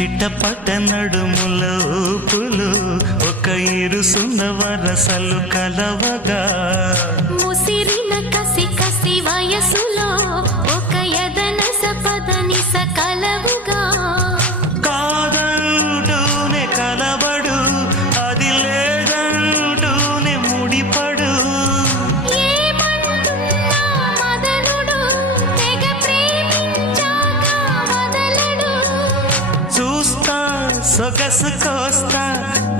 చిట్టపట్ట నడుముల ఊపులు ఒక ఇరుసున్న వరసలు కలవగా ముసిరిన కసి కసి వయసులో ఒక యదన సపదని సకలవుగా కాదంటూనే కలబడు అది లేదంటూనే ముడిపడు ఏమంటున్నా మదనుడు తెగ ప్రేమించాక వదలడు చూస్తా సొగసు కోస్తా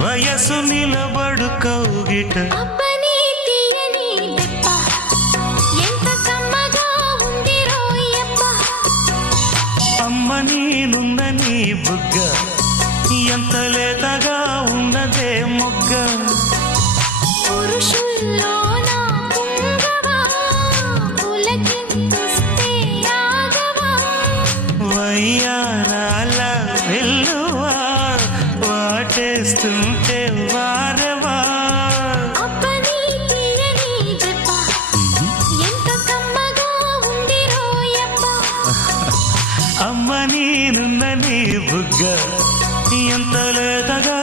వయసు నిలబడు కౌగిట అబ్బని తీయని దెబ్బ ఎంత కమ్మగా ఉంది రోయప్ప అమ్మ నేనున్న నీ బుగ్గ ఎంత లేతగా ఉన్నదే మొగ్గ పురుషుల్లో నా పుంగవా పులకింతుస్తే ఆగవా వయ్యారాల వెల్లువా వాటేస్తుంటే వారవా అబ్బని తీయని దెబ్బ ఎంత కమ్మగా ఉంది రోయప్ప అమ్మ నేనున్న నీ బుగ్గ ఎంత లేతగా